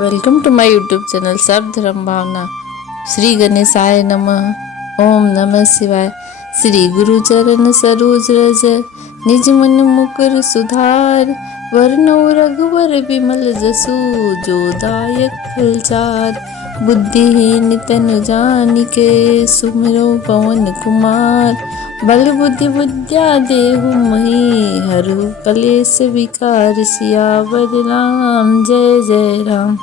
Welcome to my YouTube channel Sarv Dharm Bhavna. Shri गणेशाय नमः। ओम नमः शिवाय। श्री गुरु चरण सरोज रज निज मन मुकुर सुधार, वरनौ रघुवर विमल जसु, जो दायक फलचार। बुद्धिहीन तनु जानिके, सुमिरौ पवन कुमार। बल बुद्धि विद्या देहु मोहि, हरहु कलेश विकार। सियावर राम जय जय राम।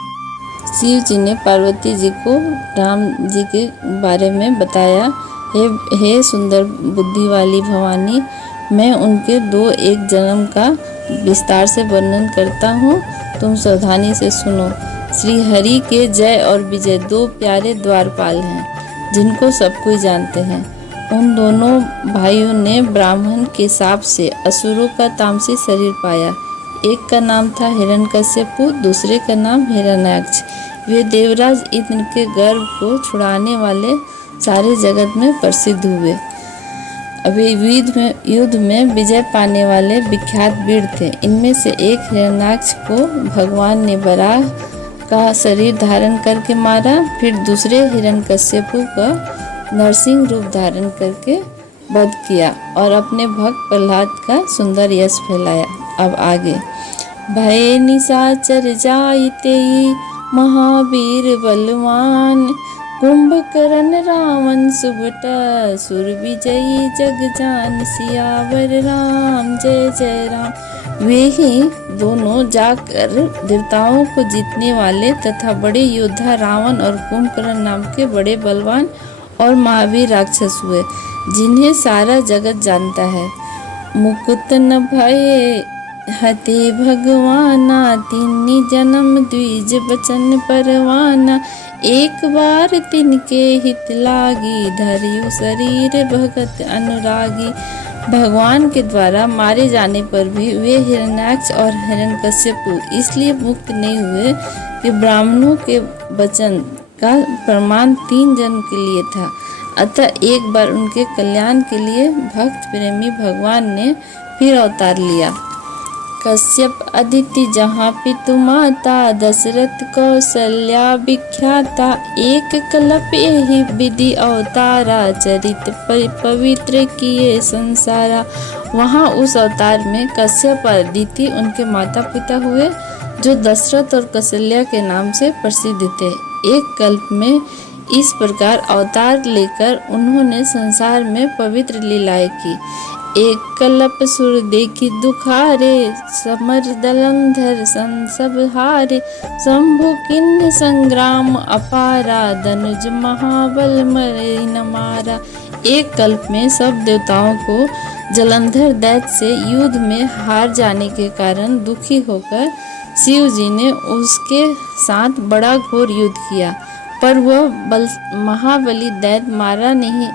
शिव जी ने पार्वती जी को राम जी के बारे में बताया। हे सुंदर बुद्धि वाली भवानी, मैं उनके एक जन्म का विस्तार से वर्णन करता हूँ, तुम सावधानी से सुनो। श्री हरि के जय और विजय दो प्यारे द्वारपाल हैं, जिनको सब कोई जानते हैं। उन दोनों भाइयों ने ब्राह्मण के शाप से असुरों का तामसी शरीर पाया। एक का नाम था हिरण्यकश्यपु, दूसरे का नाम हिरण्याक्ष। वे देवराज इंद्र के गर्भ को छुड़ाने वाले सारे जगत में प्रसिद्ध हुए। वे युद्ध में विजय पाने वाले विख्यात वीर थे। इनमें से एक हिरण्याक्ष को भगवान ने वराह का शरीर धारण करके मारा, फिर दूसरे हिरण्यकश्यपु का नरसिंह रूप धारण करके वध किया और अपने भक्त प्रहलाद का सुंदर यश फैलाया। अब आगे। भय निशाचर जाइते, महावीर बलवान। कुंभकर्ण रावण सुभट, सुर विजयी जग जान। सियावर राम जय जय राम। वे ही दोनों जाकर देवताओं को जीतने वाले तथा बड़े योद्धा रावण और कुंभकर्ण नाम के बड़े बलवान और महावीर राक्षस हुए, जिन्हें सारा जगत जानता है। मुकुत न भय हते भगवाना, तिन्नी जन्म द्विज बचन परवाना। एक बार तिनके हित लागी, धरियु शरीर भगत अनुरागी। भगवान के द्वारा मारे जाने पर भी वे हिरण्याक्ष और हिरण्यकश्यपु इसलिए मुक्त नहीं हुए कि ब्राह्मणों के वचन का प्रमाण 3 जन्म के लिए था। अतः एक बार उनके कल्याण के लिए भक्त प्रेमी भगवान ने फिर अवतार लिया। कश्यप अदिति जहाँ पितु माता, दशरथ कौशल्या विख्याता। एक कल्प यही विधि अवतारा, चरित पवित्र किए संसारा। वहाँ उस अवतार में कश्यप और अदिति उनके माता पिता हुए, जो दशरथ और कौशल्या के नाम से प्रसिद्ध थे। एक कल्प में इस प्रकार अवतार लेकर उन्होंने संसार में पवित्र लीलाएं की। एक कल्प सुर देखी दुखारे, समर दलंधर सब हारे। शंभु किन्ह संग्राम अपारा, धनुज महाबल मरे न मारा। एक कल्प में सब देवताओं को जलंधर दैत्य से युद्ध में हार जाने के कारण दुखी होकर शिव जी ने उसके साथ बड़ा घोर युद्ध किया, पर वह महाबली दैत्य मारा नहीं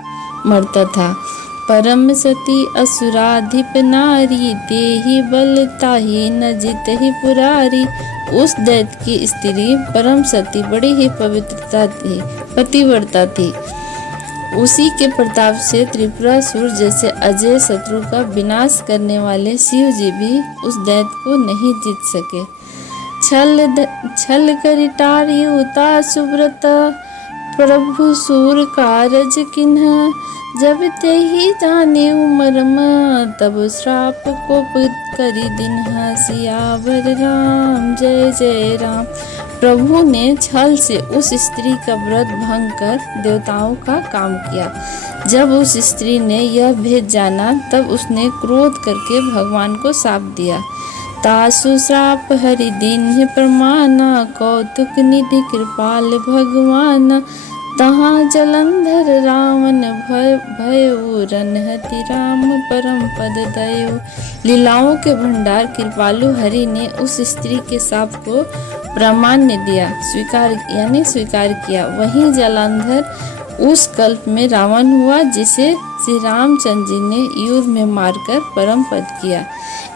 मरता था। परम सती असुराधिप नारी, तेहि बल ताहि न जितहि पुरारी। उस दैत्य की स्त्री परम सती बड़ी ही पतिव्रता थी। उसी के प्रताप से त्रिपुरासुर जैसे अजय शत्रु का विनाश करने वाले शिव जी भी उस दैत्य को नहीं जीत सके। छल करि टारियुता सुव्रत, प्रभु सूर कारज किन्ह। जब ते ही जाने मर्म, तब श्राप को करी दिन। सियावर राम जय जय राम। प्रभु ने छल से उस स्त्री का व्रत भंग कर देवताओं का काम किया। जब उस स्त्री ने यह भेद जाना, तब उसने क्रोध करके भगवान को शाप दिया। तासु श्राप हरि दीन्ह प्रमाना, कौतुक निधि कृपाल भगवान। तहाँ जलंधर रावण भयो, रनहति राम परम पद दयो। लीलाओं के भंडार कृपालु हरि ने उस स्त्री के शाप को प्रामाण्य दिया, स्वीकार किया। वहीं जलंधर उस कल्प में रावण हुआ, जिसे श्री रामचंद्र जी ने युद्ध में मारकर परम पद किया।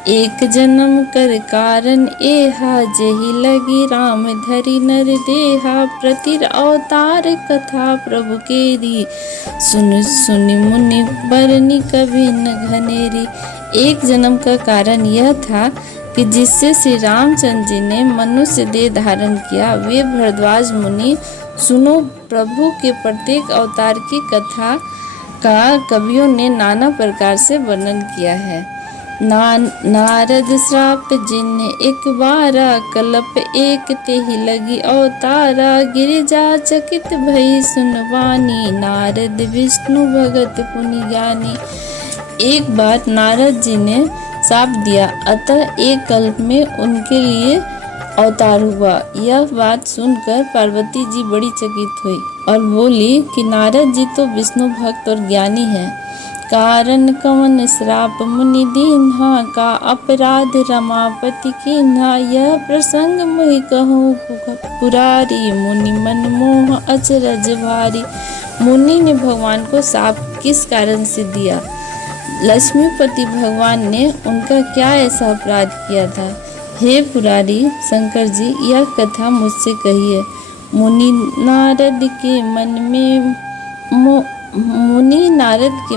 एक जन्म कर कारण एहा, जेहि लगी राम धरि नर देहा। प्रतिर अवतार कथा प्रभु केरी, सुनि मुनि बरनी कभी न घनेरी। एक जन्म का कारण यह था कि जिससे श्री रामचंद्र जी ने मनुष्य देह धारण किया, वे भरद्वाज मुनि सुनो। प्रभु के प्रत्येक अवतार की कथा का कवियों ने नाना प्रकार से वर्णन किया है। नारद श्राप जिन्हें एक बारा, कल्प एक ते ही लगी अवतारा। गिरिजा चकित भई सुनवानी, नारद विष्णु भगत पुनि ज्ञानी। एक बार नारद जी ने शाप दिया, अतः एक कल्प में उनके लिए अवतार हुआ। यह बात सुनकर पार्वती जी बड़ी चकित हुई और बोली कि नारद जी तो विष्णु भक्त और ज्ञानी हैं। कारण कवन श्राप मुनि दीन्हा, का अपराध रमापति कीन्हा। यह प्रसंग मैं कहूँ पुरारी, मुनि मन मोह अचरज भारी। मुनि ने भगवान को शाप किस कारण से दिया? लक्ष्मीपति भगवान ने उनका क्या ऐसा अपराध किया था? हे पुरारी शंकर जी, यह कथा मुझसे कहिए। मुनि नारद के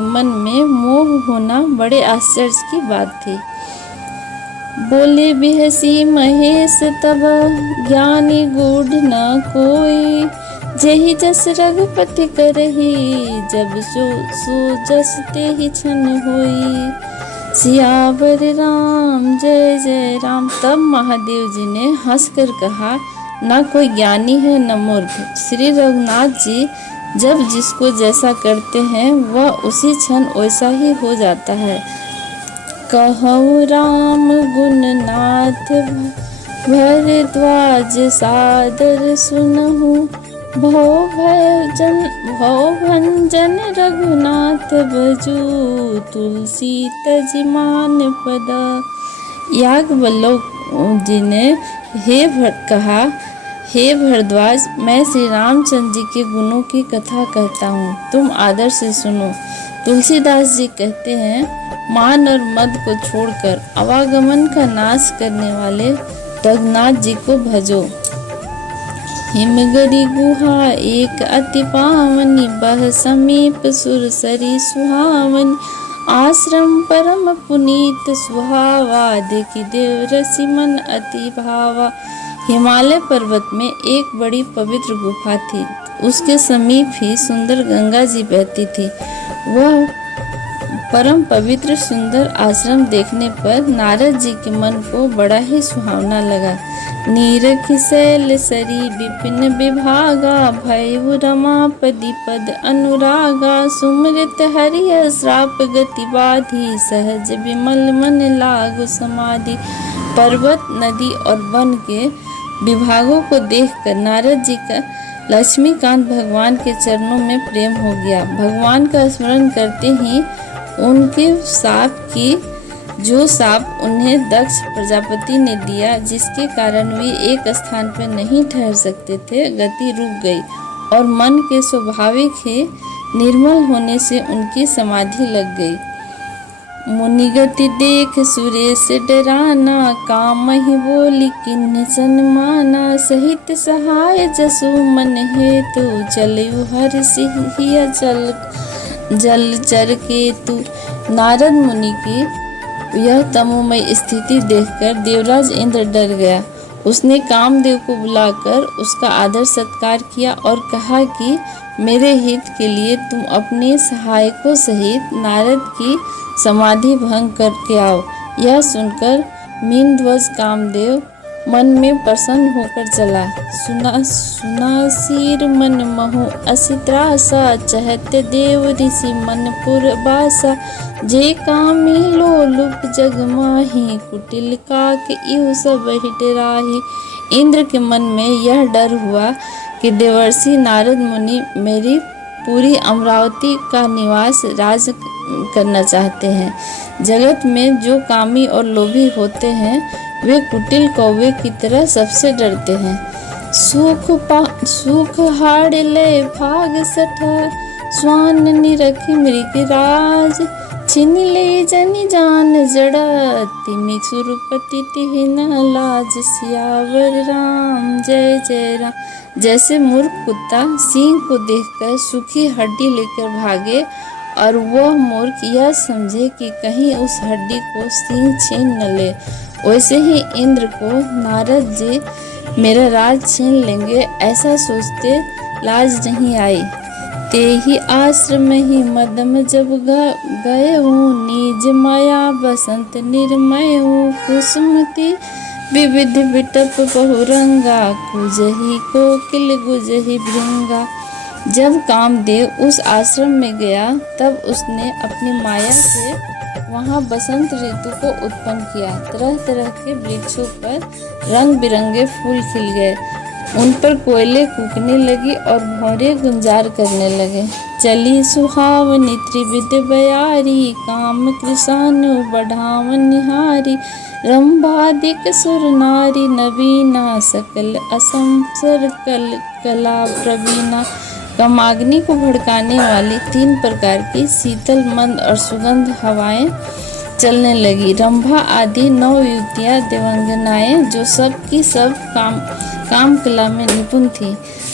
मन में मोह होना बड़े आश्चर्य की बात थी। बोले बिहसी महेश तब, ज्ञानी गूढ़ न कोई। जेहि जस रघुपति करही, जब सो जस तेहि छन होई। सियावर राम जय जय राम। तब महादेव जी ने हंसकर कहा, ना कोई ज्ञानी है न मूर्ख। श्री रघुनाथ जी जब जिसको जैसा करते हैं वह उसी क्षण वैसा ही हो जाता है। कहूँ राम गुणनाथ भरद्वाज सादर सुनहु। भव भंजन रघुनाथ बजू, तुलसी तज मान पदा। याज्ञवल्क्य जी ने कहा, हे भरद्वाज, मैं श्री रामचंद्र जी के गुणों की कथा कहता हूँ, तुम आदर से सुनो। तुलसीदास जी कहते हैं, मान और मद को छोड़कर आवागमन का नाश करने वाले रघुनाथ जी को भजो। हिमगरी गुहा एक अति पावनी, बह समीप सुरसरी सुहावनी। आश्रम परम पुनीत सुहावा, देखी देव रसि मन अति भावा। हिमालय पर्वत में एक बड़ी पवित्र गुफा थी। उसके समीप ही सुंदर गंगा जी बहती थी। वह परम पवित्र सुंदर आश्रम देखने पर नारद जी के मन को बड़ा ही सुहावना लगा। नीरखि शैल सरी विपिन विभागा, भयउ रमापति पद अनुरागा। सुमृत हरिय श्राप गति बाधी, सहज विमल मन लागु समाधि। पर्वत, नदी और वन के विभागों को देखकर नारद जी का लक्ष्मीकांत भगवान के चरणों में प्रेम हो गया। भगवान का स्मरण करते ही उनके जो साप उन्हें दक्ष प्रजापति ने दिया, जिसके कारण वे एक स्थान पर नहीं ठहर सकते थे, गति रुक गई और मन के स्वाभाविक ही निर्मल होने से उनकी समाधि लग गई। मुनिगति देख सुरेश डराना, काम ही बोली किन्ह सन्माना। सहित सहाय जसु मन हेतु, चलयु हर सिहिया जल चर केतु। नारद मुनि की यह तमोमय स्थिति देखकर देवराज इंद्र डर गया। उसने कामदेव को बुलाकर उसका आदर सत्कार किया और कहा कि मेरे हित के लिए तुम अपने सहायकों सहित नारद की समाधि भंग करके आओ। यह सुनकर मीनध्वज कामदेव मन में प्रसन्न होकर चला। सुना सिर मन महु असी त्रासा, चहते देव ऋषि मन पुरबासा। जे कामी लोलुप जग माही, कुटिल काक इहु सब हिटराही। इंद्र के मन में यह डर हुआ कि देवर्षि नारद मुनि मेरी पूरी अमरावती का निवास राज करना चाहते हैं। जगत में जो कामी और लोभी होते हैं वे कुटिल कौवे की तरह सबसे डरते हैं। सुख हाड़ ले भाग सठा, स्वान निरखि मृगराज। छिन ले जनि जान जड़ा, तिमि सुरपति तिहि न लाज। सियावर राम जय जय राम। जैसे मूर्ख कुत्ता सिंह को देखकर सूखी हड्डी लेकर भागे और वह मूर्ख यह समझे कि कहीं उस हड्डी को सिंह छीन न ले। वैसे ही इंद्र को नारद जी मेरा राज छीन लेंगे ऐसा सोचते लाज नहीं आई। ते ही आश्रम ही मदम जब गए हूँ, निज माया बसंत निर्मय हूँ। कुसुमति विविध बिटप बहुरंगा, कुजही कोकिल गुजही भृंगा। जब कामदेव उस आश्रम में गया तब उसने अपनी माया से वहाँ बसंत ऋतु को उत्पन्न किया। तरह तरह के वृक्षों पर रंग बिरंगे फूल खिल गए, उन पर कोयले कूकने लगी और भौरे गुंजार करने लगे। चली सुहावनी त्रिविध बयारी, काम कृषानु बढ़ावन निहारी। रंभादिक सुर नारी नवीना, सकल असंसर कला प्रवीणा। कामाग्नि को भड़काने वाली 3 प्रकार की शीतल मंद और सुगंध हवाएं चलने लगी। रंभा आदि 9 युवतियां देवांगनाएं जो सब की सब काम कला में निपुण थी,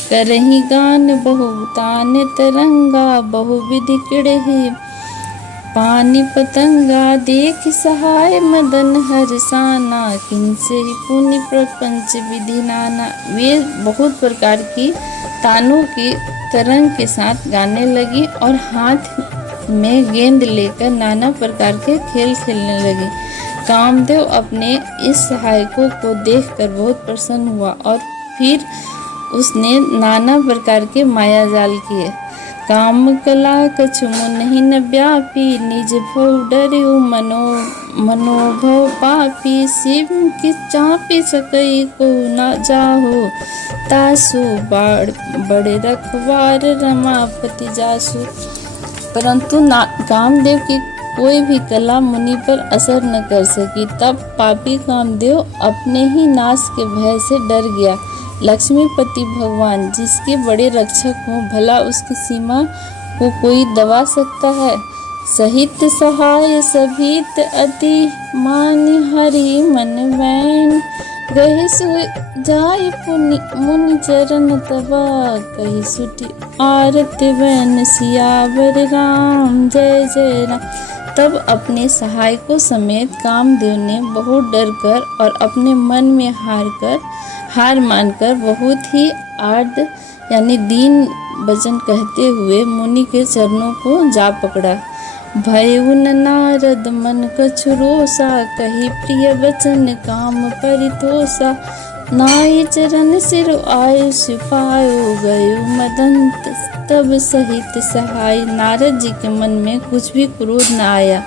करही गान बहुतान तरंगा। बहुविधि किड़ही पानी पतंगा, देख सहाय मदन हरसाना। किनसे ही पुनि प्रपंच विधि नाना। वे बहुत प्रकार की तानों की तरंग के साथ गाने लगी और हाथ में गेंद लेकर नाना प्रकार के खेल खेलने लगी। कामदेव अपने इस सहायकों को देखकर बहुत प्रसन्न हुआ और फिर उसने नाना प्रकार के माया जाल किए। काम कला कछु नहीं न व्यापी, निज भव डर्यु मनोभव पापी। शिव की चापी सकई को न जाहो, तासु बड़े रखवार रमापति जासु। परंतु कामदेव की कोई भी कला मुनि पर असर न कर सकी। तब पापी कामदेव अपने ही नाश के भय से डर गया। लक्ष्मीपति भगवान जिसके बड़े रक्षक हों, भला उसकी सीमा को कोई दबा सकता है। सहित सहाय सभित अति मानि, हरि मन वैन गहि जाय मुनि चरण तबा। कही सुटी आरती वैन सियावर राम, जय जय राम। तब अपने सहायकों समेत कामदेव ने बहुत डर कर और अपने मन में हार मानकर बहुत ही आर्द यानी दीन वचन कहते हुए मुनि के चरणों को जा पकड़ा। भयउन नारद मन कछु रोसा, कही प्रिय वचन काम परितोषा। नाई चरण सिर आयुष पायो, गयो मदंत तब सहित सहाय। नारद जी के मन में कुछ भी क्रोध न आया।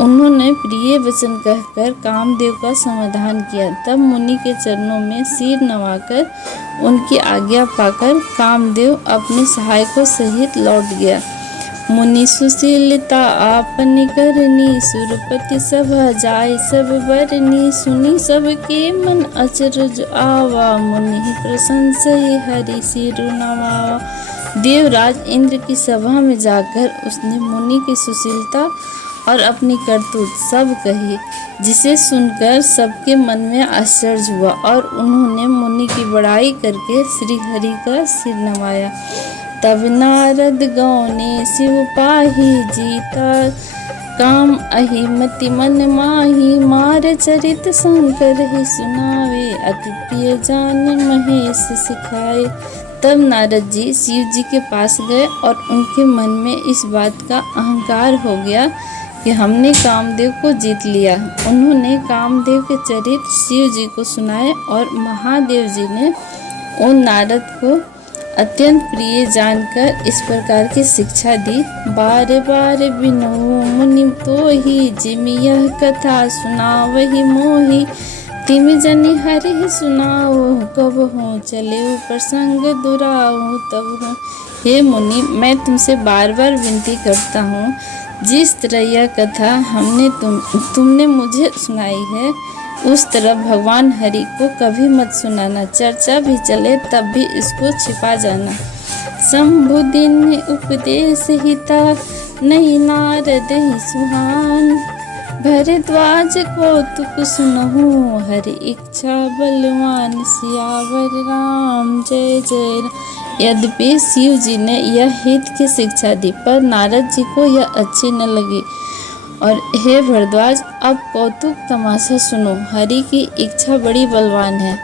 उन्होंने प्रिय वचन कहकर कामदेव का समाधान किया। तब मुनि के चरणों में सिर नवाकर उनकी आज्ञा पाकर कामदेव अपने सहायकों सहित लौट गया। मुनि सुशीलता आपन करनी, सुरपति सभा जाय सब बरनी। सुनी सबके मन अचरज आवा, मुनि प्रशंसई हरि सिरु नवावा। देवराज इंद्र की सभा में जाकर उसने मुनि की सुशीलता और अपनी करतूत सब कही, जिसे सुनकर सबके मन में आश्चर्य हुआ और उन्होंने मुनि की बड़ाई करके श्री हरि का सिर नवाया। तब नारद गौने शिव पाही, जीता काम अहि मति मन माही। मार चरित शंकर ही सुनावे, अति प्रिय जान महेश सिखाए। तब नारद जी शिव जी के पास गए और उनके मन में इस बात का अहंकार हो गया कि हमने कामदेव को जीत लिया। उन्होंने कामदेव के चरित्र शिव जी को सुनाए और महादेव जी ने उन नारद को अत्यंत प्रिय जानकर इस प्रकार की शिक्षा दी। बार बार बिनो मुनि तो ही, जिम यह कथा सुनावहि मोहि। तिम जनि हरि सुनाओ, कब हो चले प्रसंग दुराओ तब हो। हे मुनि, मैं तुमसे बार बार विनती करता हूँ, जिस तरह यह कथा तुमने मुझे सुनाई है उस तरह भगवान हरि को कभी मत सुनाना। चर्चा भी चले तब भी इसको छिपा जाना। शंभु दिन उपदेश हिता, नहीं नारद ही सुहान। भरद्वाज कौतुक सुनहु, हरि इच्छा बलवान। सियावर राम जय जय राम। यद्यपि शिव जी ने यह हित की शिक्षा दी, पर नारद जी को यह अच्छी न लगी। और हे भरद्वाज, अब कौतुक तमाशा सुनो। हरि की इच्छा बड़ी बलवान है।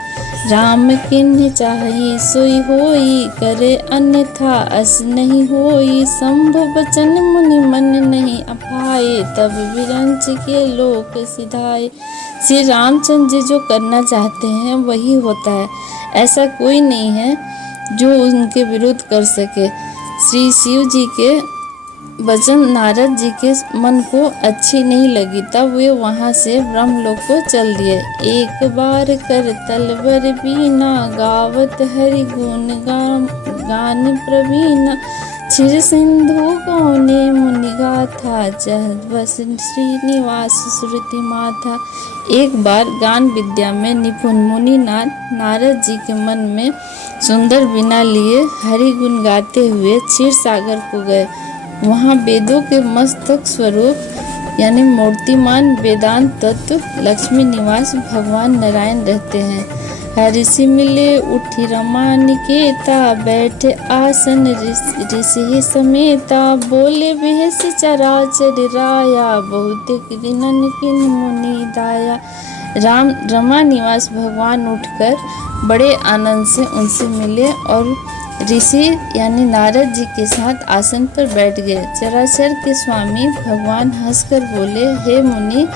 राम किन्ह चाहि सोई होई, करे अन्यथा अस नहीं होई। संभव बचन मुनि मन नहीं अपाए, तब विरंच के लोक सिधाए। श्री रामचंद्र जी जो करना चाहते हैं वही होता है, ऐसा कोई नहीं है जो उनके विरुद्ध कर सके। श्री शिव जी के वचन नारद जी के मन को अच्छी नहीं लगी, तब वे वहां से ब्रह्मलोक को चल दिए। एक बार कर तलवर बीना, गावत हरि गुण गान प्रवीणा। क्षीर सिंधु गौने मुनि गाथा, चह बस श्रीनिवास श्रुति माथा। एक बार गान विद्या में निपुण मुनि नारद जी के मन में सुंदर बीना लिए हरि गुण गाते हुए क्षीर सागर को गए। वहाँ वेदों के मस्तक स्वरूप यानी मूर्तिमान वेदांत तत्व लक्ष्मी निवास भगवान नारायण रहते हैं। हरिषि मिले उठी रमा निकेता, बैठे आसन ऋषि समेता। बोले बेहस चराचर राया, बहुत रिनन किन मुनि दाया। रमा निवास भगवान उठकर बड़े आनंद से उनसे मिले और ऋषि यानी नारद जी के साथ आसन पर बैठ गए। चराचर के स्वामी भगवान हंसकर बोले, हे मुनि,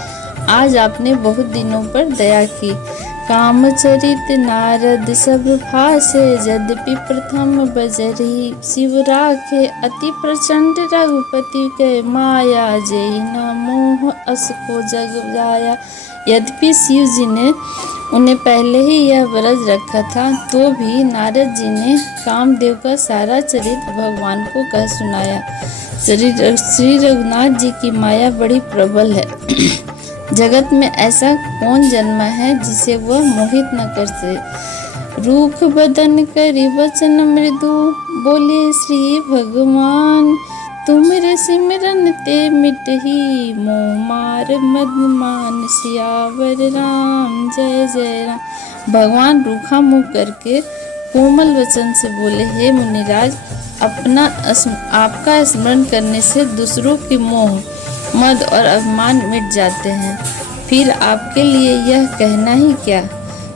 आज आपने बहुत दिनों पर दया की। कामचरित नारद सब भाषे, यद्यपि प्रथम बजरही शिव राखे। अति प्रचंड रघुपति के माया, जय न मोह अस को जग जाया। यद्यपि शिव जी ने उन्हें पहले ही यह व्रत रखा था, तो भी नारद जी ने कामदेव का सारा चरित्र भगवान को कह सुनाया। श्री रघुनाथ जी की माया बड़ी प्रबल है। जगत में ऐसा कौन जन्मा है जिसे वह मोहित न कर सके। रूख बदन करि वचन मृदु, बोले श्री भगवान। तुमरे सिमरन ते मिटही, मोह मार मदमान। सियावर राम जय जय राम। भगवान रूखा मुँह करके कोमल वचन से बोले, हे मुनिराज, आपका स्मरण करने से दूसरों की मोह मद और अभिमान मिट जाते हैं। फिर आपके लिए यह कहना ही क्या।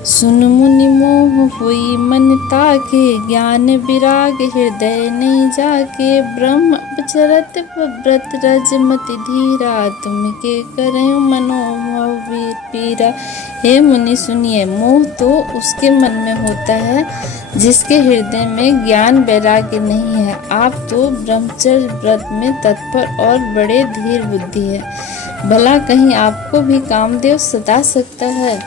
सुन मुनि मोह हुई मन ताके, ज्ञान विराग हृदय नहीं जाके। ब्रह्म चरत व्रत रज मति धीरा, तुम के करें मनोभव पीरा। हे मुनि सुनिए, मोह तो उसके मन में होता है जिसके हृदय में ज्ञान वैराग्य नहीं है। आप तो ब्रह्मचर्य व्रत में तत्पर और बड़े धीर बुद्धि है। भला कहीं आपको भी कामदेव सता सकता है।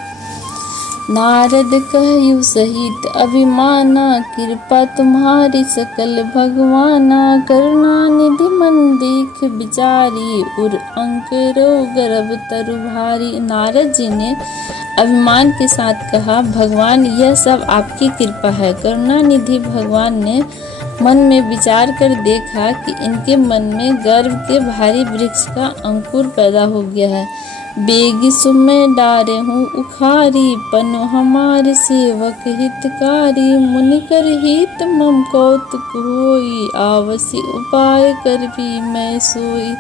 नारद कहयु सहित अभिमाना, कृपा तुम्हारी सकल भगवाना। करुणा निधि मन दीख विचारी, उर अंकुरो गर्भ तरु भारी। नारद जी ने अभिमान के साथ कहा, भगवान, यह सब आपकी कृपा है। करुणा निधि भगवान ने मन में विचार कर देखा कि इनके मन में गर्भ के भारी वृक्ष का अंकुर पैदा हो गया है। बेगी सुमें डारे हूँ उखारी, पनो हमारे सेवक हितकारी। मुनि कर हित मम कौतुक होई, आवसी उपाय कर भी मैं सोई।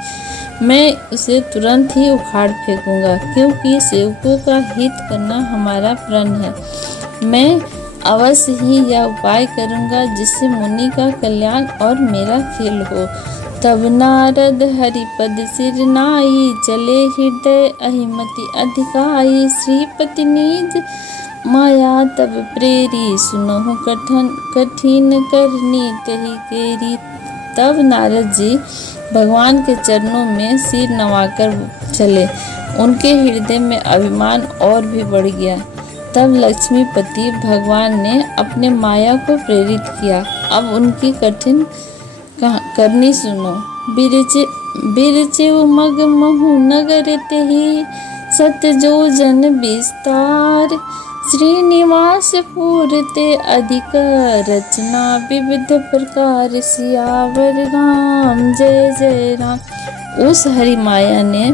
मैं उसे तुरंत ही उखाड़ फेंकूंगा, क्योंकि सेवकों का हित करना हमारा प्रण है। मैं अवश्य ही यह उपाय करूंगा जिससे मुनि का कल्याण और मेरा खेल हो। तब नारद हरिपद सिर नाई, चले हृदय अहिमति अधिकाई। श्रीपति निज माया तब प्रेरी, सुनहु कठिन करनी तही केरी। तब नारद जी भगवान के चरणों में सिर नवाकर चले। उनके हृदय में अभिमान और भी बढ़ गया। तब लक्ष्मीपति भगवान ने अपने माया को प्रेरित किया। अब उनकी कठिन करनी सुनो। बिरचे मग महु नगर तेहि, सत जो जन विस्तार। श्रीनिवास पूरते अधिक, रचना विविध प्रकार। सियावर राम जय जय राम। उस हरि माया ने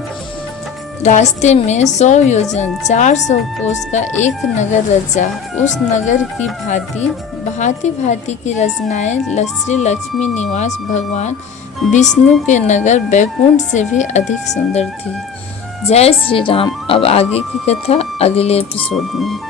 रास्ते में 100 योजन 400 कोस का एक नगर रचा। उस नगर की भांति भांति की रचनाएं श्री लक्ष्मी निवास भगवान विष्णु के नगर बैकुंठ से भी अधिक सुंदर थी। जय श्री राम। अब आगे की कथा अगले एपिसोड में।